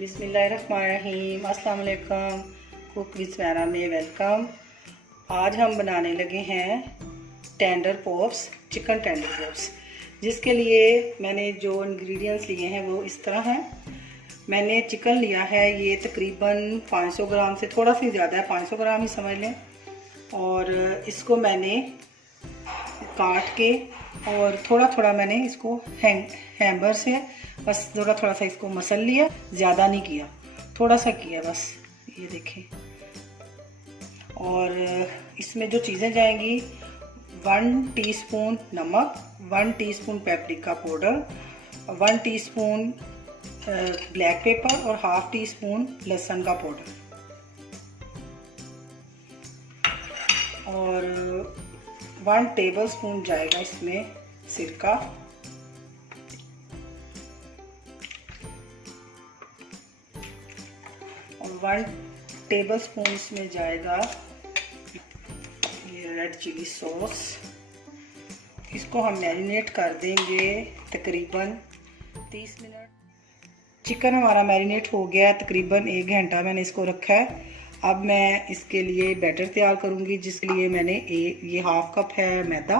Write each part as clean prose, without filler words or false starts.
बिस्मिल्लाहिर्रहमानिर्रहीम। अस्सलाम वालेकुम। कुक विद स्मैरा में वेलकम। आज हम बनाने लगे हैं tender pops, chicken tender pops, जिसके लिए मैंने जो इंग्रेडिएंट्स लिए हैं वो इस तरह हैं। मैंने चिकन लिया है, ये तकरीबन 500 ग्राम से थोड़ा सा ज़्यादा है, 500 ग्राम ही समझ लें। और इसको मैंने काट के और थोड़ा थोड़ा मैंने इसको हैमर से बस थोड़ा थोड़ा सा इसको मसल लिया, ज़्यादा नहीं किया, थोड़ा सा किया बस, ये देखें। और इसमें जो चीज़ें जाएंगी, 1 टीस्पून नमक, 1 teaspoon paprika powder, 1 teaspoon black pepper और ½ टीस्पून लहसुन का पाउडर, और 1 टेबलस्पून जाएगा इसमें सिरका, और 1 टेबलस्पून इसमें जाएगा ये रेड चिली सॉस। इसको हम मैरिनेट कर देंगे तकरीबन 30 मिनट। चिकन हमारा मैरिनेट हो गया है, तकरीबन 1 घंटा मैंने इसको रखा है। अब मैं इसके लिए बैटर तैयार करूंगी, जिसके लिए मैंने ये ½ कप है मैदा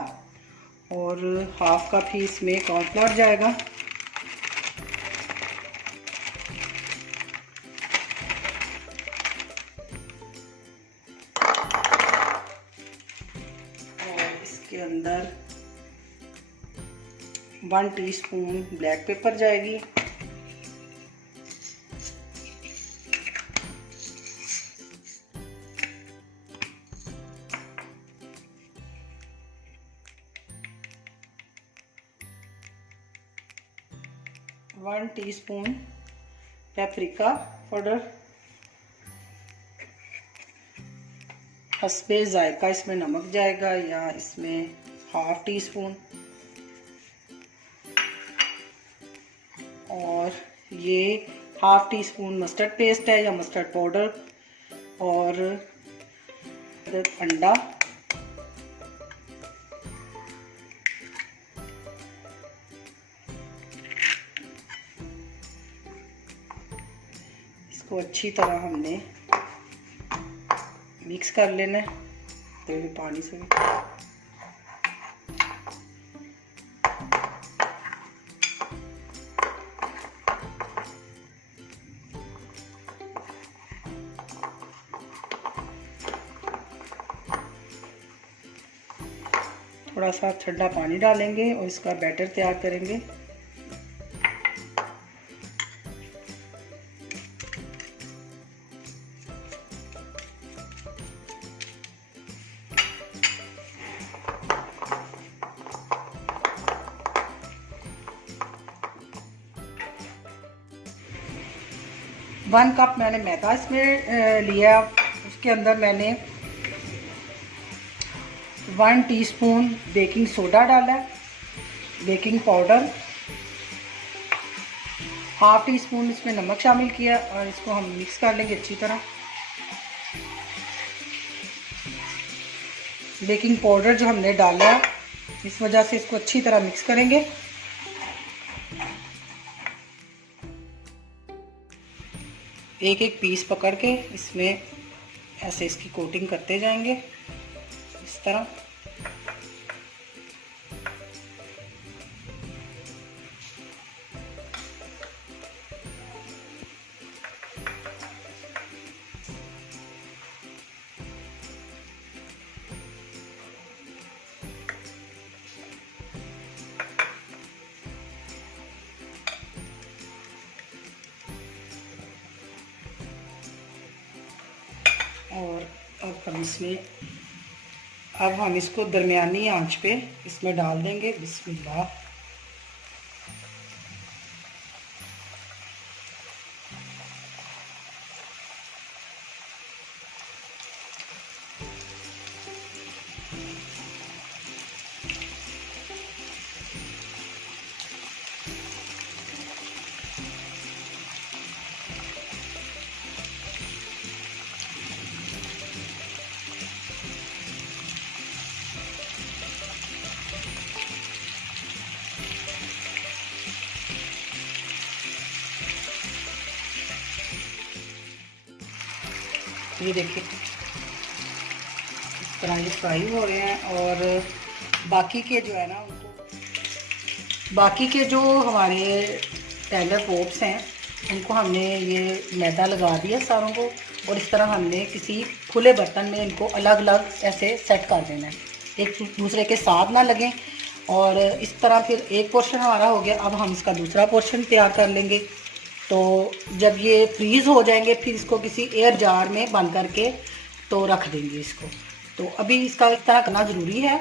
और ½ कप ही इसमें कॉर्नफ्लोर जाएगा। और इसके अंदर 1 टीस्पून ब्लैक पेपर जाएगी, वन टीस्पून पेपरिका पाउडर, हस्बे जायका इसमें नमक जाएगा या इसमें ½ टीस्पून, और ये ½ टीस्पून मस्टर्ड पेस्ट है या मस्टर्ड पाउडर, और अंडा, इसको अच्छी तरह हमने मिक्स कर लेना है थोड़े पानी से। थोड़ा सा ठंडा पानी डालेंगे और इसका बैटर तैयार करेंगे। वन कप मैंने मैदा इसमें लिया, उसके अंदर मैंने 1 टीस्पून बेकिंग सोडा डाला, बेकिंग पाउडर, ½ टीस्पून इसमें नमक शामिल किया, और इसको हम मिक्स कर लेंगे अच्छी तरह। बेकिंग पाउडर जो हमने डाला है, इस वजह से इसको अच्छी तरह मिक्स करेंगे। एक एक पीस पकड़ के इसमें ऐसे इसकी कोटिंग करते जाएंगे इस तरह। और अब हम इसको दरमियानी आंच पे इसमें डाल देंगे। बिस्मिल्लाह। ये देखिए इस तरह ये फ्राई हो रहे हैं। और बाकी के जो है ना उनको, बाकी के जो हमारे टेंडर पॉप्स हैं उनको हमने ये मैदा लगा दिया सारों को, और इस तरह हमने किसी खुले बर्तन में इनको अलग अलग ऐसे सेट कर देना है, एक दूसरे के साथ ना लगें। और इस तरह फिर एक पोर्शन हमारा हो गया। अब हम इसका दूसरा पोर्शन तैयार कर लेंगे। तो जब ये फ्रीज़ हो जाएंगे फिर इसको किसी एयर जार में बंद करके तो रख देंगे इसको। तो अभी इसका इस तरह करना ज़रूरी है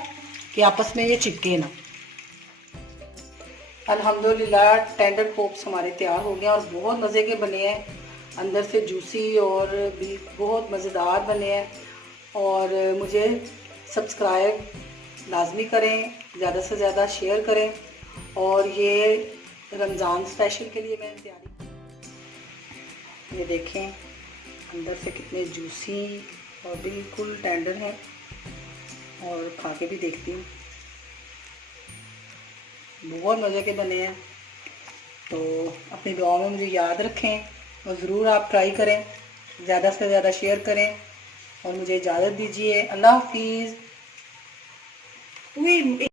कि आपस में ये चिपके ना। अल्हम्दुलिल्लाह टेंडर पॉप्स हमारे तैयार हो गए और बहुत मज़े के बने हैं, अंदर से जूसी और भी बहुत मज़ेदार बने हैं। और मुझे सब्सक्राइब लाजमी करें, ज़्यादा से ज़्यादा शेयर करें। और ये रमज़ान स्पेशल के लिए मैंने तैयारी, ये देखें अंदर से कितने जूसी और बिल्कुल टेंडर हैं। और खा के भी देखती हूँ, बहुत मज़े के बने हैं। तो अपनी दुआ में मुझे याद रखें और ज़रूर आप ट्राई करें, ज़्यादा से ज़्यादा शेयर करें। और मुझे इजाज़त दीजिए, अल्लाह हाफिज़।